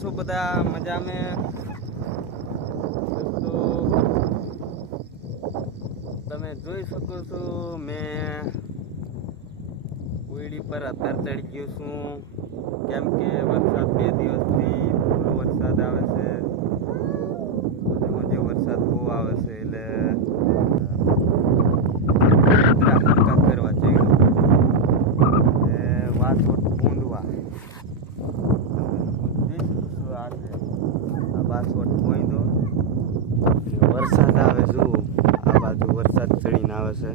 છો બધા? મજા મેં તો તમે જોઈ શકો છો, મેં ઉઈડી પર અત્યાર ચડી ગયો છું. કેમ કે વરસાદ બે દિવસથી ફૂલ વરસાદ આવે છે. બધે વરસાદ બહુ આવે છે, એટલે કરવા જઈ વાસોટ ઊંડવા. આ છે. આ બાસવટ પોઈndo વરસાદ આવે જુઓ આ બાજુ વરસાદ ચડીને આવે છે.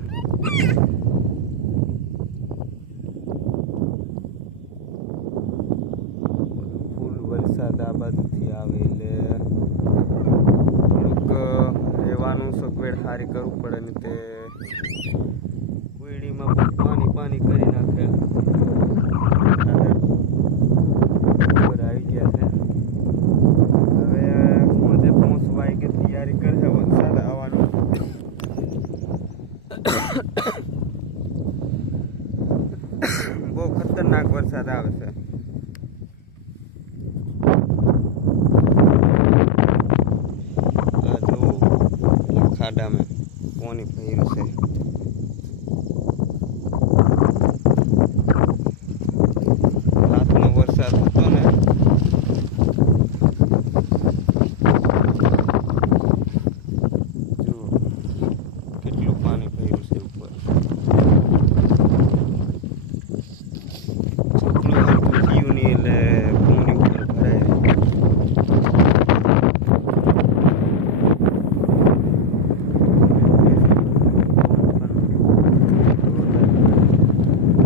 ફૂલ વરસાદ આ બાજુથી આવે એટલે થોડુંક રહેવાનું સગવડ સારી કરવું પડે ને તે. કુઈડીમાં પણ પાણી પાણી કરી નાખે ઉપર આવી ગયા છે હવે મોજે પહોંચવાય કે તૈયારી કરે વરસાદ આવવાનું બહુ ખતરનાક વરસાદ આવે છે. આ જો ખાડામાં પાણી ભર્યું છે રાતનો વરસાદ હતો ને જુઓ કેટલું પાણી ભર્યું છે ઉપર છોકરું હરખું થયું નહીં એટલે પાણી ઉપર ભરાય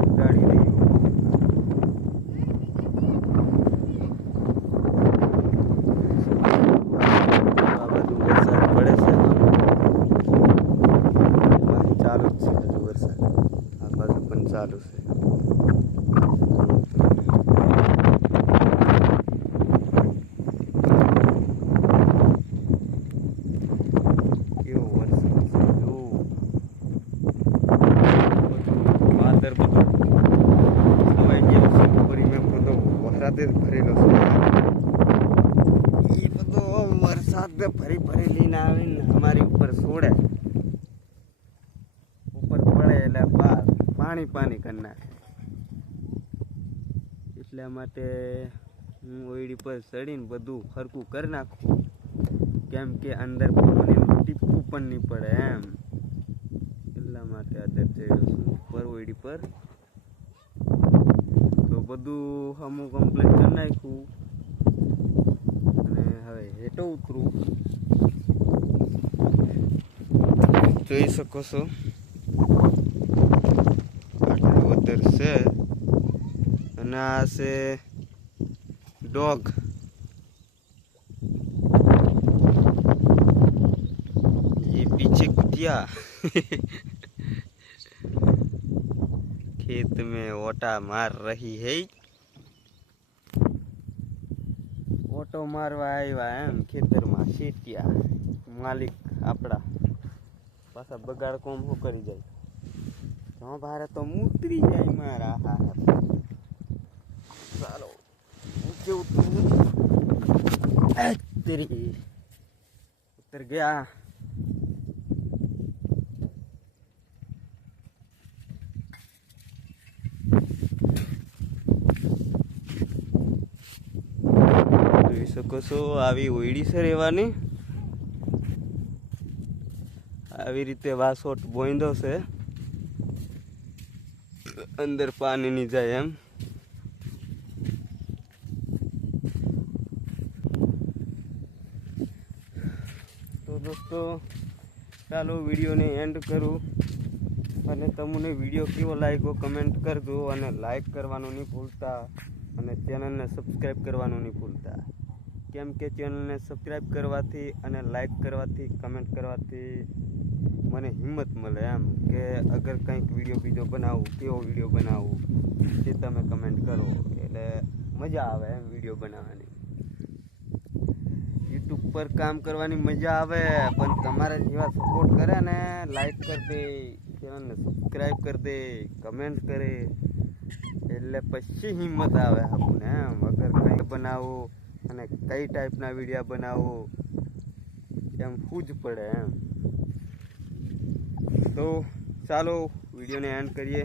ઉડાડી દઈએ આ બાજુ વરસાદ પડે છે બાકી ચાલુ જ છે હજુ વરસાદ આ બાજુ પણ ચાલુ છે કેવો વરસાદ છે જો બધું વાદળ બધું છવાઈ ગયું છે ઉપરી મેં બધો વરસાદ જ ભરેલો છે. એ બધો વરસાદ ભરી ભરી લઈને આવીને અમારી ઉપર છોડે ઉપર પડે એટલે બા પાણી પાણી કરી નાખે. એટલા માટે હું ઓયડી પર ચડીને બધું ખરકું કરી નાખું. કેમ કે અંદર મને ટીપું પણ નહીં પડે એમ. એટલા માટે અંદર ચડ્યો છું પર ઓયડી પર. તો બધું અમુક કમ્પ્લેન કરી નાખ્યું. અને હવે હેઠો ઉતરું. જોઈ શકો છો. આટલું વધર છે અને આ છે ડોગ ये पीछे कुतिया खेत में ओटा मार रही है ઓટો મારવા આવ્યા એમ ખેતરમાં શેટિયા માલિક આપણા પાછા બગાડ કોમ શું કરી જાય જો ભારે તો મૂતરી જાય મારા હા ચાલો ઊંચે ઉતરું. તેરી ઉતર ગયા. જોઈ શકો છો, આવી ઓયડી છે રહેવાની. આવી રીતે વાસોટ બોઈંદો છે. અંદર પાણી ની જાય એમ. તો દોસ્તો, ચાલો વિડીયોને એન્ડ કરું. અને તમને વીડિયો કેવો લાગ્યો કમેન્ટ કરજો અને લાઈક કરવાનું નહીં ભૂલતા. અને ચેનલને સબસ્ક્રાઈબ કરવાનું નહીં ભૂલતા. કેમ કે ચેનલને સબસ્ક્રાઈબ કરવાથી અને લાઈક કરવાથી કમેન્ટ કરવાથી મને હિંમત મળે એમ કે અગર કંઈક વીડિયો બીજો બનાવું, કેવો વીડિયો બનાવું તે તમે કમેન્ટ કરો. એટલે મજા આવે એમ વીડિયો બનાવવાની. યુટ્યુબ પર કામ કરવાની મજા આવે, પણ તમારે જેવા સપોર્ટ કરે ને લાઈક કરી દે, ચેનલને સબસ્ક્રાઈબ કરી દે કમેન્ટ કરે, એટલે પછી હિંમત આવે આપણને એમ. અગર કંઈક બનાવો અને કઈ ટાઈપના વિડીયા બનાવો, એમ શું જ પડે એમ. તો ચાલો વિડીયોને એન્ડ કરીએ.